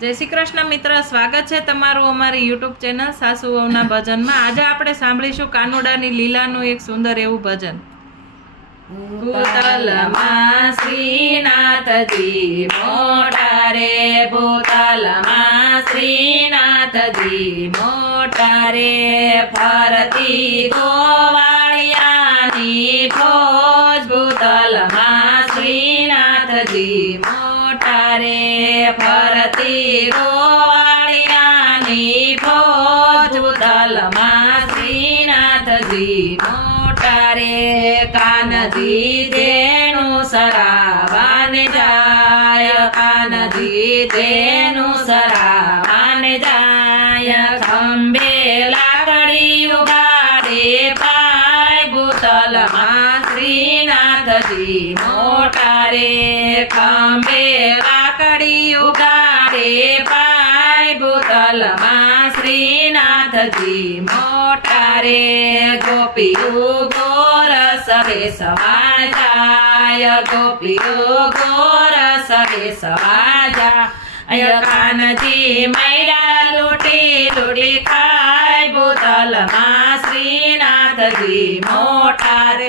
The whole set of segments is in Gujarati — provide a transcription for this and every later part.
જય શ્રી કૃષ્ણ મિત્ર, સ્વાગત છે તમારું અમારી યુટ્યુબ ચેનલ સાસુ વહુના ભજનમાં। આજે આપણે સાંભળીશું કાનુડાની લીલાનું એક સુંદર એવું ભજન। ભૂતલમાં શ્રીનાથજી મોટા રે, ભૂતલમાં શ્રીનાથજી મોટા રે, ફરતી ગોવાળિયાની ફોજ ભૂતલમાં શ્રીનાથજી મોટા રે, ફરતી ગોવાળિયાની ફોજ ભૂતલમાં શ્રીનાથજી મોટા રે, કાનજી તેનું સરાવાને જાય, કાનજી તેનું સરાવાને જાય, ખંભે લાકડી ઉગાડે પાય ભૂતલમાં શ્રીનાથજી મોટા રે, ખંભે લાકડી ઉગાડે પાય ભૂતલમાં શ્રીનાથજી મોટા રે, ગોપીઓ ગોરસ વેસવા જાય, ગોપીઓ ગોરસ વેસવા જાય, કાનજી મૈડા લૂટી લૂટી ખાય ભૂતલમાં શ્રીનાથજી મોટા રે,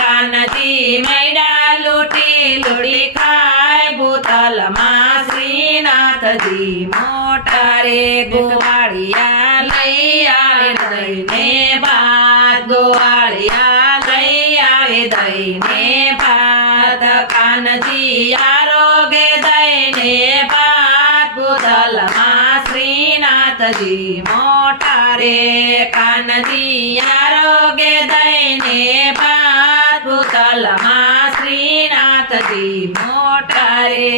કાનજી મૈડા લૂટી લૂટી ખાય ભૂતલમાં શ્રીનાથજી મોટા રે, ગોવાળિયા લઈ આવે દઈને ભાત, ગોવાળિયા લઈ આવે દઈને ભાત, કાનજી આરોગે દઈને ભાત ભૂતલમાં શ્રીનાથજી મોટા રે, કાનજી આરોગે દઈને ભાત ભૂતલમાં શ્રીનાથજી મોટા રે,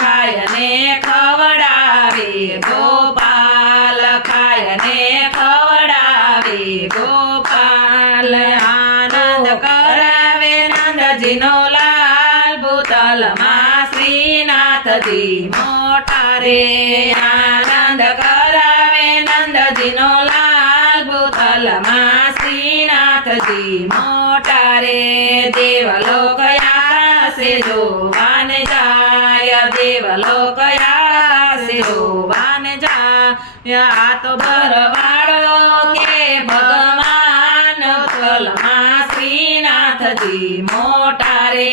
ખાયને ખવડાવે ગોપાલ, ખાયને ખવડાવે ગોપાલ, આનંદ કરાવે નંદજીનો લાલ ભૂતલમાં શ્રીનાથજી મોટા રે, આનંદ કરાવે નંદજીનો લાલ ભૂતલમાં શ્રીનાથજી મોટા રે, દેવલોક આકાશે જોવાને જાય, દેવલોક આકાશે જોવાને જાય, આ તો ભરવાડો કે ભગવાન ભૂતલમાં શ્રીનાથજી મોટા રે,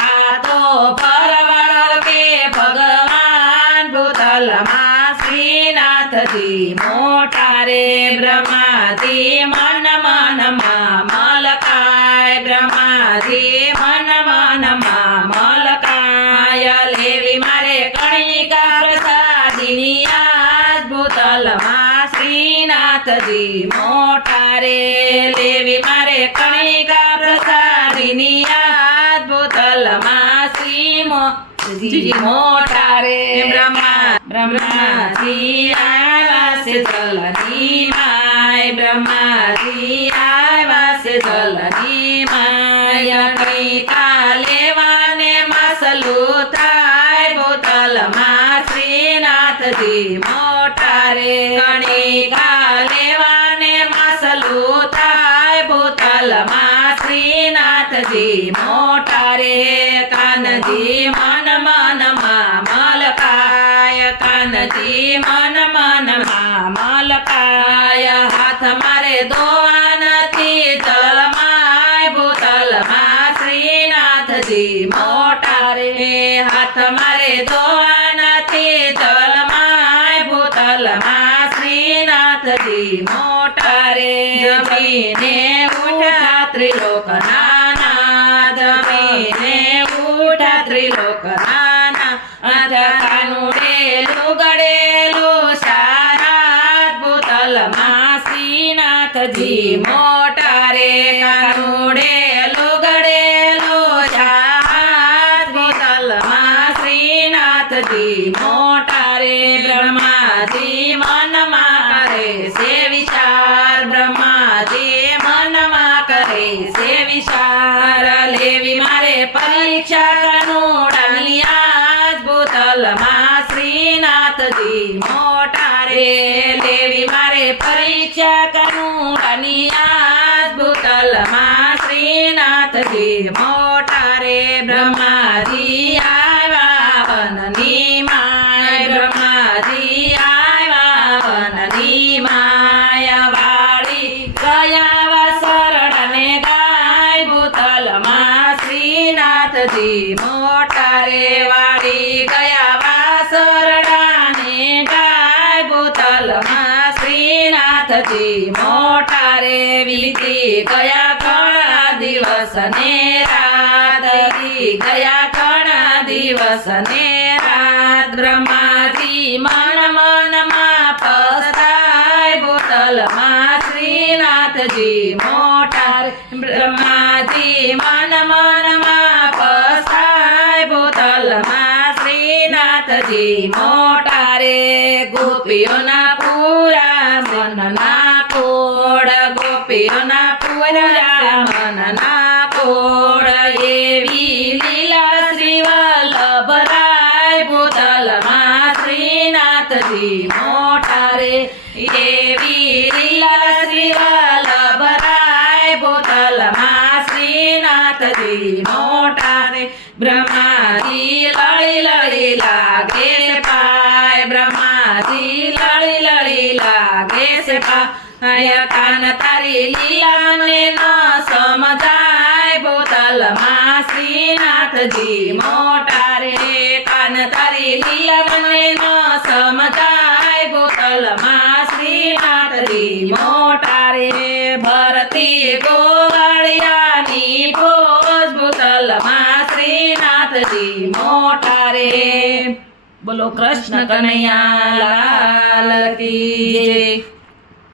આ તો ભરવાડો કે ભગવાન ભૂતલમાં શ્રીનાથજી મોટા રે, બ્રહ્માજી મન મનમાં મલકાય, બ્રહ્માજી મન મનમાં મલકાય, લેવી મારે કણિકા પ્રસાદીની આજ ભૂતલમાં શ્રીનાથજી મોટા રે, લેવી મારે કણિકા પ્રસાદીની આજ ભૂતલમાં શ્રીજી મોટા રે, બ્રહ્માજી આવ્યા છે જલની માય, બ્રહ્માજી આવ્યા છે જલની માય, કણિકા લેવાને મસલું થાય ભૂતલમાં શ્રીનાથજી મોટા રે, કણિકા લેવાને મસલું થાય ભૂતલમાં શ્રીનાથજી મોટા રે, કાનજી મન મનમાં મલકાય, કાનજી મન મનમાં મલકાય, હાથ મારે ધોવા નથી જલમાય ભૂતલમાં શ્રીનાથજી મોટા રે, હાથ મારે ધોવા નથી જલમાય ભૂતલમાં શ્રીનાથજી મોટા રે, જમીને ઉઠા ત્રિલોકના નાદ, જમીને ઉઠા ત્રિલોકના નાદ, કાનુડેલું ગળેલું સારા ભૂતલમાં શ્રીનાથજી મોટા રે, કાનુડેલું ગળેલું સારા ભૂતલમાં શ્રીનાથજી મોટા રે, બ્રહ્માજી મનમાં કરે છે વિચાર, બ્રહ્માજી મનમાં કરે છે વિચાર, લેવી મારે પરીક્ષા કાનુડાની આજ ભૂતલમાં શ્રીનાથજી મોટા રે, લેવી મારે પરીક્ષા કાનુડાની આજ ભૂતલમાં શ્રીનાથજી મોટા રે, બ્રહ્માજી આવ્યા વનની માય, બ્રહ્મા બ્રહ્માજી આવ્યા વનની માયાવાળી ગયા વાસરડાને ગાય ભૂતલમાં શ્રીનાથજી મોટા રે વાળી ગયા વાસરડાને ગાય ભૂતલમાં શ્રીનાથજી મોટા રે વીતી ગયા ઘણા દિવસ ને રાત ગયા ઘણા દિવસ ને રાત બ્રહ્માજી મન મનમાં પસ્તાય ભૂતલમાં શ્રીનાથજી મોટા રે બ્રહ્માજી મન મનમાં પસ્તાય ભૂતલમાં શ્રીનાથજી મોટા રે ગોપીઓના પૂરા મનના કોડ ગોપીઓના પૂરા મનના કોડ એવી લીલા શ્રી વલ્લભરાય ભૂતલમાં શ્રીનાથજી મોટા રે એવી લીલા શ્રી વલ્લભરાય ભૂતલમાં શ્રીનાથજી મોટા રે બ્રહ્માજી લળી લળી લાગે છે પાય બ્રહ્માજી લળી લળી લાગે છે પાય કાન તારી લીલાને ન સમજાય ભૂતલમાં શ્રીનાથજી મોટા રે કાન તારી લીલા મને ન સમજાય ભૂતલમાં શ્રીનાથજી મોટા રે ભરતી ગોવાળિયાની ભોજ ભૂતલમાં શ્રીનાથજી મોટા રે બોલો કૃષ્ણ કનૈયા લાલ કી જય.